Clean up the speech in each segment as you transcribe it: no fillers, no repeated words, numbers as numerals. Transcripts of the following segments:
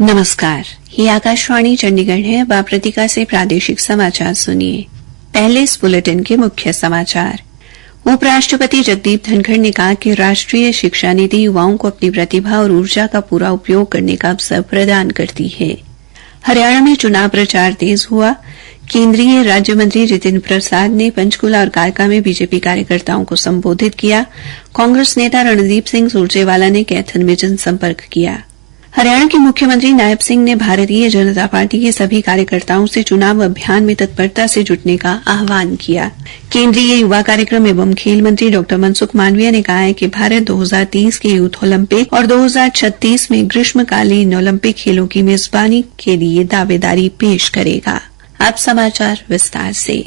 नमस्कार, ये आकाशवाणी चंडीगढ़ है। अब आप प्रतिका से प्रादेशिक समाचार सुनिए। पहले इस बुलेटिन के मुख्य समाचार। उपराष्ट्रपति जगदीप धनखड़ ने कहा कि राष्ट्रीय शिक्षा नीति युवाओं को अपनी प्रतिभा और ऊर्जा का पूरा उपयोग करने का अवसर प्रदान करती है। हरियाणा में चुनाव प्रचार तेज हुआ। केंद्रीय राज्य मंत्री जितिन प्रसाद ने पंचकुला और कालका में बीजेपी कार्यकर्ताओं को संबोधित किया। कांग्रेस नेता रणदीप सिंह सुरजेवाला ने कैथन में जनसंपर्क किया। हरियाणा के मुख्यमंत्री नायब सिंह ने भारतीय जनता पार्टी के सभी कार्यकर्ताओं से चुनाव अभियान में तत्परता से जुटने का आह्वान किया। केंद्रीय युवा कार्यक्रम एवं खेल मंत्री डॉ मनसुख मांडविया ने कहा है कि भारत 2030 के यूथ ओलंपिक और 2036 में ग्रीष्मकालीन ओलंपिक खेलों की मेजबानी के लिए दावेदारी पेश करेगा। अब समाचार विस्तार से।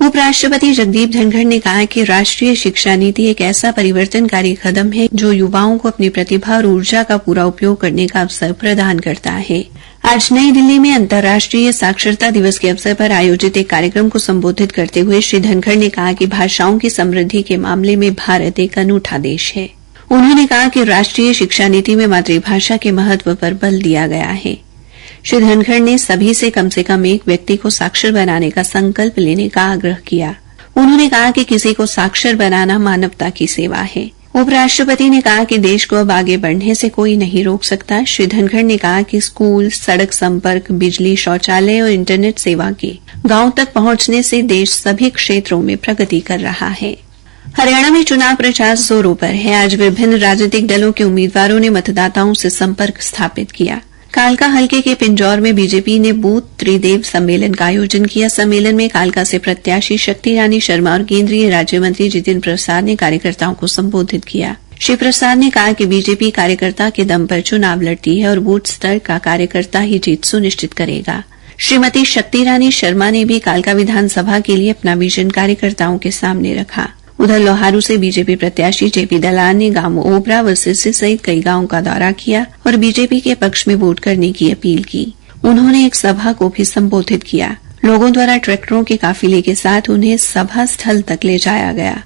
उपराष्ट्रपति जगदीप धनखड़ ने कहा कि राष्ट्रीय शिक्षा नीति एक ऐसा परिवर्तनकारी कदम है जो युवाओं को अपनी प्रतिभा और ऊर्जा का पूरा उपयोग करने का अवसर प्रदान करता है। आज नई दिल्ली में अंतर्राष्ट्रीय साक्षरता दिवस के अवसर पर आयोजित एक कार्यक्रम को संबोधित करते हुए श्री धनखड़ ने कहा कि भाषाओं की समृद्धि के मामले में भारत एक अनूठा देश है। उन्होंने कहा कि राष्ट्रीय शिक्षा नीति में मातृभाषा के महत्व पर बल दिया गया है। श्री धनखड़ ने सभी से कम एक व्यक्ति को साक्षर बनाने का संकल्प लेने का आग्रह किया। उन्होंने कहा कि किसी को साक्षर बनाना मानवता की सेवा है। उपराष्ट्रपति ने कहा कि देश को अब आगे बढ़ने से कोई नहीं रोक सकता। श्री धनखड़ ने कहा कि स्कूल, सड़क संपर्क, बिजली, शौचालय और इंटरनेट सेवा के गांव तक पहुंचने से देश सभी क्षेत्रों में प्रगति कर रहा है। हरियाणा में चुनाव प्रचार जोरों पर है। आज विभिन्न राजनीतिक दलों के उम्मीदवारों ने मतदाताओं से संपर्क स्थापित किया। कालका हलके के पिंजौर में बीजेपी ने बूथ त्रिदेव सम्मेलन का आयोजन किया। सम्मेलन में कालका से प्रत्याशी शक्ति रानी शर्मा और केंद्रीय राज्य मंत्री जितिन प्रसाद ने कार्यकर्ताओं को संबोधित किया। श्री प्रसाद ने कहा कि बीजेपी कार्यकर्ता के दम पर चुनाव लड़ती है और बूथ स्तर का कार्यकर्ता ही जीत सुनिश्चित करेगा। श्रीमती शक्ति रानी शर्मा ने भी कालका विधानसभा के लिए अपना विजन कार्यकर्ताओं के सामने रखा। उधर लोहारू से बीजेपी प्रत्याशी जेपी दलाल ने गांव ओबरा व सिरसी सहित कई गांवों का दौरा किया और बीजेपी के पक्ष में वोट करने की अपील की। उन्होंने एक सभा को भी संबोधित किया। लोगों द्वारा ट्रैक्टरों के काफिले के साथ उन्हें सभा स्थल तक ले जाया गया।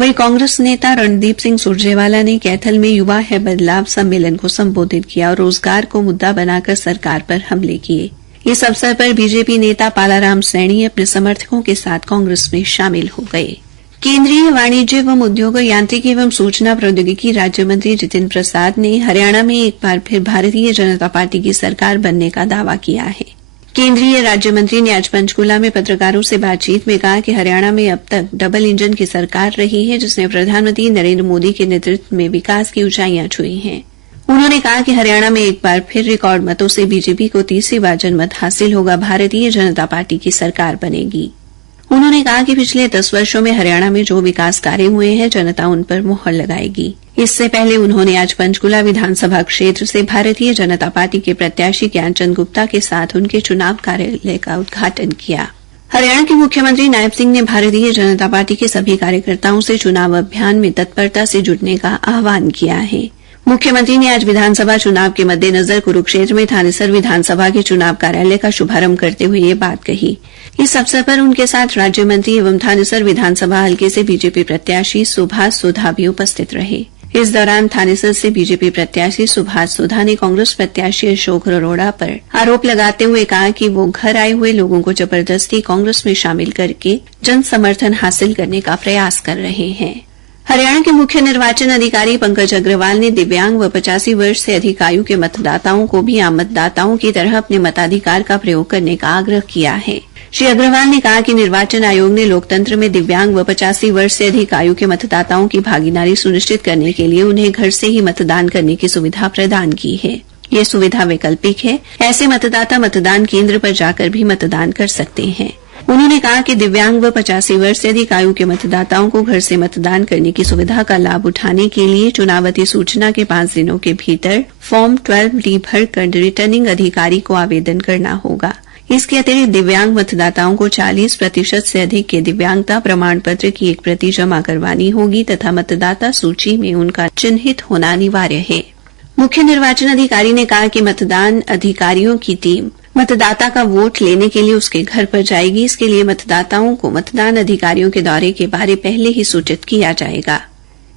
वहीं कांग्रेस नेता रणदीप सिंह सुरजेवाला ने कैथल में युवा है बदलाव सम्मेलन को संबोधित किया और रोजगार को मुद्दा बनाकर सरकार पर हमले किए। इस अवसर पर बीजेपी नेता पालाराम सैनी अपने समर्थकों के साथ कांग्रेस में शामिल हो गए। केंद्रीय वाणिज्य एवं उद्योग, यांत्रिकी एवं सूचना प्रौद्योगिकी राज्य मंत्री जितिन प्रसाद ने हरियाणा में एक बार फिर भारतीय जनता पार्टी की सरकार बनने का दावा किया है। केंद्रीय राज्य मंत्री ने आज पंचकुला में पत्रकारों से बातचीत में कहा कि हरियाणा में अब तक डबल इंजन की सरकार रही है, जिसने प्रधानमंत्री नरेंद्र मोदी के नेतृत्व में विकास की ऊंचाइयां छुई हैं। उन्होंने कहा कि हरियाणा में एक बार फिर रिकॉर्ड मतों से बीजेपी को तीसरी बार जनमत हासिल होगा। भारतीय जनता पार्टी की सरकार बनेगी। उन्होंने कहा कि पिछले 10 वर्षों में हरियाणा में जो विकास कार्य हुए हैं, जनता उन पर मुहर लगाएगी। इससे पहले उन्होंने आज पंचकुला विधानसभा क्षेत्र से भारतीय जनता पार्टी के प्रत्याशी ज्ञानचंद गुप्ता के साथ उनके चुनाव कार्यालय का उद्घाटन किया। हरियाणा के मुख्यमंत्री नायब सिंह ने भारतीय जनता पार्टी के सभी कार्यकर्ताओं से चुनाव अभियान में तत्परता से जुटने का आह्वान किया है। मुख्यमंत्री ने आज विधानसभा चुनाव के मद्देनजर कुरुक्षेत्र में थानेसर विधानसभा के चुनाव कार्यालय का शुभारंभ करते हुए ये बात कही। इस अवसर पर उनके साथ राज्य मंत्री एवं थानेसर विधानसभा हलके से बीजेपी प्रत्याशी सुभाष सुधा भी उपस्थित रहे। इस दौरान थानेसर से बीजेपी प्रत्याशी सुभाष सुधा ने कांग्रेस प्रत्याशी अशोक अरोड़ा पर आरोप लगाते हुए कहा कि वो घर आए हुए लोगों को जबरदस्ती कांग्रेस में शामिल करके जन समर्थन हासिल करने का प्रयास कर रहे हैं। हरियाणा के मुख्य निर्वाचन अधिकारी पंकज अग्रवाल ने दिव्यांग व 85 वर्ष से अधिक आयु के मतदाताओं को भी आम मतदाताओं की तरह अपने मताधिकार का प्रयोग करने का आग्रह किया है। श्री अग्रवाल ने कहा कि निर्वाचन आयोग ने लोकतंत्र में दिव्यांग व 85 वर्ष से अधिक आयु के मतदाताओं की भागीदारी सुनिश्चित करने के लिए उन्हें घर से ही मतदान करने की सुविधा प्रदान की है। ये सुविधा वैकल्पिक है। ऐसे मतदाता मतदान केंद्र पर जाकर भी मतदान कर सकते हैं। उन्होंने कहा कि दिव्यांग व 85 वर्ष से अधिक आयु के मतदाताओं को घर से मतदान करने की सुविधा का लाभ उठाने के लिए चुनाव अधिसूचना के 5 दिनों के भीतर फॉर्म 12D भरकर रिटर्निंग अधिकारी को आवेदन करना होगा। इसके अतिरिक्त दिव्यांग मतदाताओं को 40% से अधिक के दिव्यांगता प्रमाण पत्र की एक प्रति जमा करवानी होगी तथा मतदाता सूची में उनका चिन्हित होना अनिवार्य है। मुख्य निर्वाचन अधिकारी ने कहा कि मतदान अधिकारियों की टीम मतदाता का वोट लेने के लिए उसके घर पर जाएगी। इसके लिए मतदाताओं को मतदान अधिकारियों के दौरे के बारे पहले ही सूचित किया जाएगा।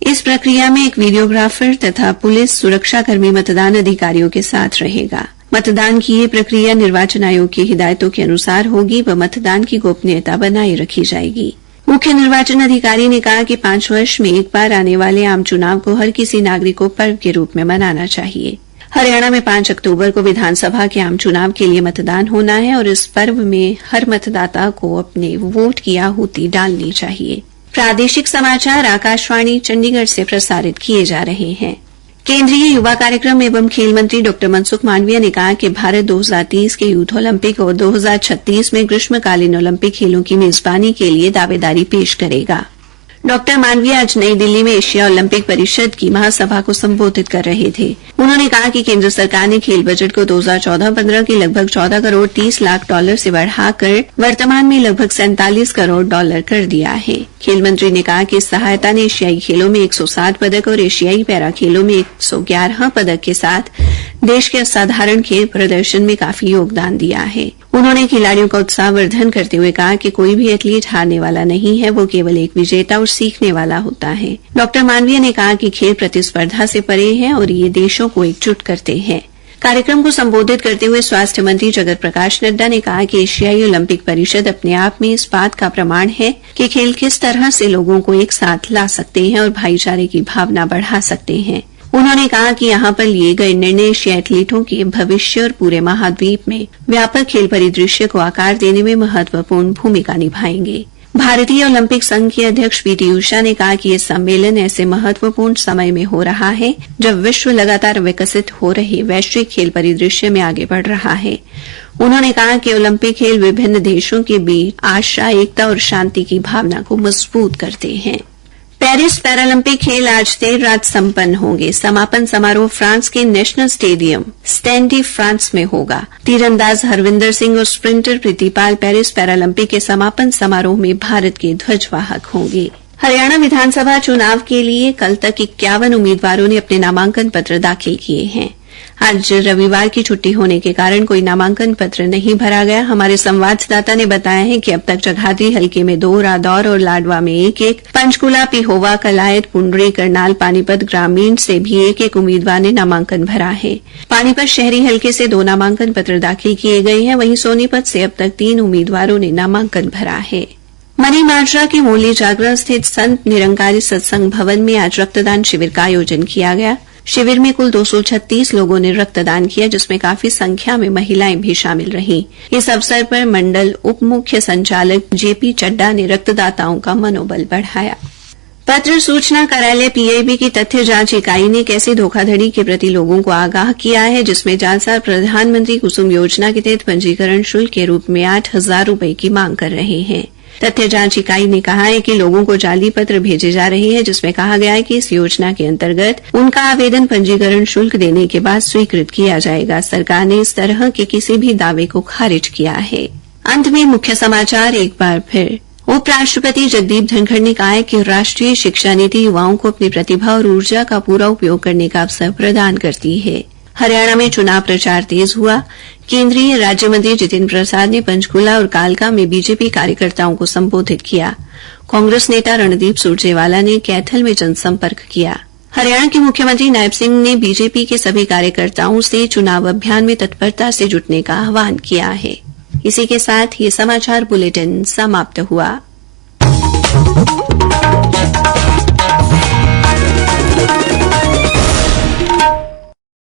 इस प्रक्रिया में एक वीडियोग्राफर तथा पुलिस सुरक्षाकर्मी मतदान अधिकारियों के साथ रहेगा। मतदान की ये प्रक्रिया निर्वाचन आयोग की हिदायतों के अनुसार होगी व मतदान की गोपनीयता बनाए रखी जाएगी। मुख्य निर्वाचन अधिकारी ने कहा कि 5 वर्ष में एक बार आने वाले आम चुनाव को हर किसी नागरिक को पर्व के रूप में मनाना चाहिए। हरियाणा में 5 अक्टूबर को विधानसभा के आम चुनाव के लिए मतदान होना है और इस पर्व में हर मतदाता को अपने वोट की आहुति डालनी चाहिए। प्रादेशिक समाचार आकाशवाणी चंडीगढ़ से प्रसारित किए जा रहे हैं। केंद्रीय युवा कार्यक्रम एवं खेल मंत्री डॉ मनसुख मांडविया ने कहा कि भारत 2030 के यूथ ओलंपिक और 2036 में ग्रीष्मकालीन ओलंपिक खेलों की मेजबानी के लिए दावेदारी पेश करेगा। डॉ मांडविया आज नई दिल्ली में एशिया ओलंपिक परिषद की महासभा को संबोधित कर रहे थे। उन्होंने कहा कि केंद्र सरकार ने खेल बजट को 2014-15 के लगभग 14 करोड़ 30 लाख डॉलर से बढ़ाकर वर्तमान में लगभग 47 करोड़ डॉलर कर दिया है। खेल मंत्री ने कहा कि इस सहायता ने एशियाई खेलों में 160 पदक और एशियाई पैरा खेलों में 111 पदक के साथ देश के असाधारण खेल प्रदर्शन में काफी योगदान दिया है। उन्होंने खिलाड़ियों का उत्साहवर्धन करते हुए कहा कि कोई भी एथलीट हारने वाला नहीं है, वो केवल एक विजेता और सीखने वाला होता है। डॉ मांडविया ने कहा कि खेल प्रतिस्पर्धा से परे है और ये देशों को एकजुट करते हैं। कार्यक्रम को संबोधित करते हुए स्वास्थ्य मंत्री जगत प्रकाश नड्डा ने कहा कि एशियाई ओलंपिक परिषद अपने आप में इस बात का प्रमाण है कि खेल किस तरह से लोगों को एक साथ ला सकते हैं और भाईचारे की भावना बढ़ा सकते हैं। उन्होंने कहा कि यहां पर लिए गए निर्णय एशियाई एथलीटों के भविष्य और पूरे महाद्वीप में व्यापक खेल परिदृश्य को आकार देने में महत्वपूर्ण भूमिका निभाएंगे। भारतीय ओलंपिक संघ के अध्यक्ष पीटी उषा ने कहा कि यह सम्मेलन ऐसे महत्वपूर्ण समय में हो रहा है जब विश्व लगातार विकसित हो रहे वैश्विक खेल परिदृश्य में आगे बढ़ रहा है। उन्होंने कहा कि ओलंपिक खेल विभिन्न देशों के बीच आशा, एकता और शांति की भावना को मजबूत करते हैं। पेरिस पैरालंपिक खेल आज देर रात संपन्न होंगे। समापन समारोह फ्रांस के national stadium Stade de France में होगा। तीरंदाज हरविंदर सिंह और स्प्रिंटर प्रीतिपाल पेरिस पैरालंपिक के समापन समारोह में भारत के ध्वजवाहक होंगे। हरियाणा विधानसभा चुनाव के लिए कल तक 51 उम्मीदवारों ने अपने नामांकन पत्र दाखिल किए हैं। आज रविवार की छुट्टी होने के कारण कोई नामांकन पत्र नहीं भरा गया। हमारे संवाददाता ने बताया है कि अब तक जगाधरी हलके में 2, रादौर और लाडवा में 1-1, पंचकूला, पिहोवा, कलायत, पुंडरी, करनाल, पानीपत ग्रामीण से भी 1-1 उम्मीदवार ने नामांकन भरा है। पानीपत शहरी हलके से 2 नामांकन पत्र दाखिल किए गए हैं। वहीं सोनीपत से अब तक 3 उम्मीदवारों ने नामांकन भरा है। मनी माजरा के मोली जागरण स्थित संत निरंकारी सत्संग भवन में आज रक्तदान शिविर का आयोजन किया गया। शिविर में कुल 236 लोगों ने रक्तदान किया, जिसमें काफी संख्या में महिलाएं भी शामिल रहीं। इस अवसर पर मंडल उप मुख्य संचालक जेपी चड्डा ने रक्तदाताओं का मनोबल बढ़ाया। पत्र सूचना कार्यालय पीआईबी की तथ्य जांच इकाई ने एक ऐसी धोखाधड़ी के प्रति लोगों को आगाह किया है जिसमें जालसार प्रधानमंत्री कुसुम योजना के तहत पंजीकरण शुल्क के रूप में 8,000 रुपए की मांग कर रहे हैं। तथ्य जांच इकाई ने कहा है कि लोगों को जाली पत्र भेजे जा रहे हैं जिसमें कहा गया है कि इस योजना के अंतर्गत उनका आवेदन पंजीकरण शुल्क देने के बाद स्वीकृत किया जाएगा। सरकार ने इस तरह के किसी भी दावे को खारिज किया है। अंत में मुख्य समाचार एक बार फिर। उपराष्ट्रपति जगदीप धनखड़ ने कहा है कि राष्ट्रीय शिक्षा नीति युवाओं को अपनी प्रतिभा और ऊर्जा का पूरा उपयोग करने का अवसर प्रदान करती है। हरियाणा में चुनाव प्रचार तेज हुआ। केंद्रीय राज्य मंत्री जितिन प्रसाद ने पंचकूला और कालका में बीजेपी कार्यकर्ताओं को संबोधित किया। कांग्रेस नेता रणदीप सुरजेवाला ने कैथल में जनसंपर्क किया। हरियाणा के मुख्यमंत्री नायब सिंह ने बीजेपी के सभी कार्यकर्ताओं से चुनाव अभियान में तत्परता से जुटने का आह्वान किया है। इसी के साथ ये समाचार बुलेटिन समाप्त हुआ।